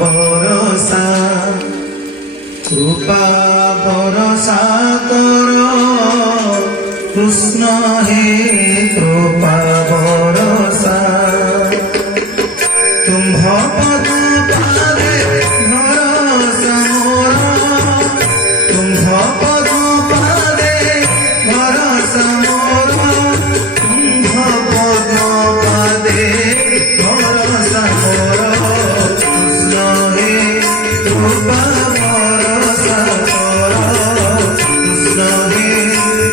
ভরসা কৃপা ভরসা কর কৃষ্ণ হে কৃপা ভরসা তুম্ভ পদ পাদে ভরসা মোর তুম্ভ পদ পাদে ভরসা মোর তুম্ভ পদ পাদে ভরসা মোর কৃষ্ণ হে কৃপা ভরসা কর কৃষ্ণ হে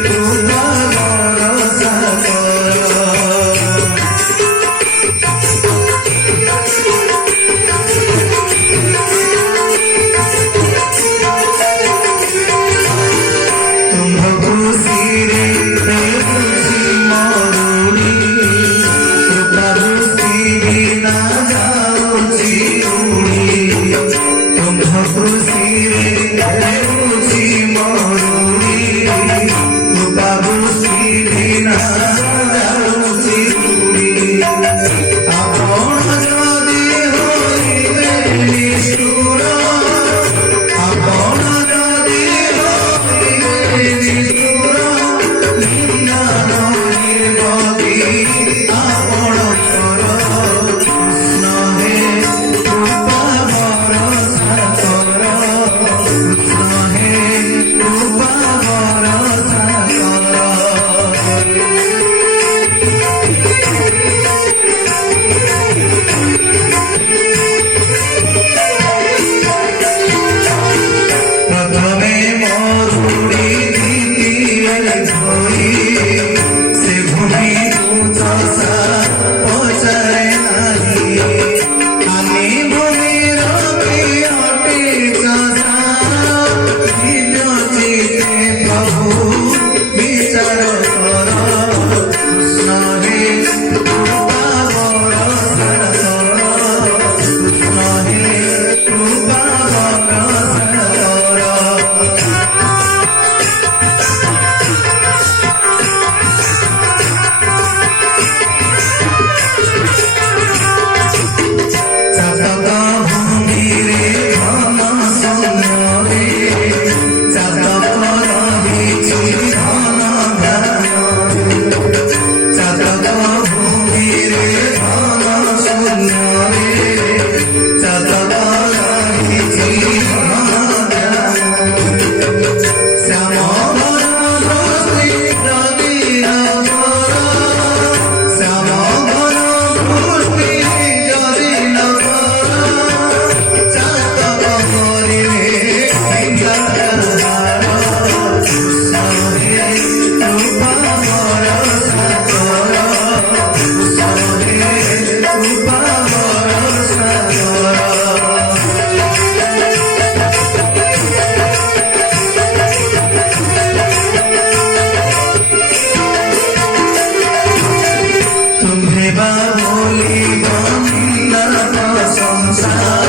কৃপা ভরসা কর তুম্ভ খুশিরে খুশি মরুড়ি কৃপা খুশি বিনা যাଉଛି উড়ি তুম্ভ খুশিরে খুশি মরুড়ি কৃপা খুশি বিনা যাଉଛି উড়ি আপন যদি হইবে নিষ্ঠুর আপন যদি হইবে নিষ্ঠুর নিন্দা নির্গতি আপন কর কৃষ্ণ হে কৃপা ভরসা কর কৃষ্ণ হে কৃপা ভরসা কর প্রথমে মরুড়ি দ্বিতীয় ধরি সে ভূমি উচ্চসা পচারে নাহি আমি ভূমির অতি চষা দিব্য চিতে প্রভু বিচার কর কৃষ্ণ হে কৃপা ভরসা কর কৃষ্ণ হে কৃপা ভরসা কর চাতক ভূমিরে ধন শূন্যরে চাতক রহিছি ধন ধান্যরে চাতক ভূমিরে ধন শূন্যরে চাতক রহিছি ধন ধান্যরে শ্যাম ঘন দোষী যদি নগর শ্যাম ঘন দোষী যদি নগর চাতক করিবে সিংহার কৃষ্ণ হে কৃপা ভরসা কর কৃষ্ণ হে কৃপা ভরসা কর तुम्हें बाबोली बंदना संसार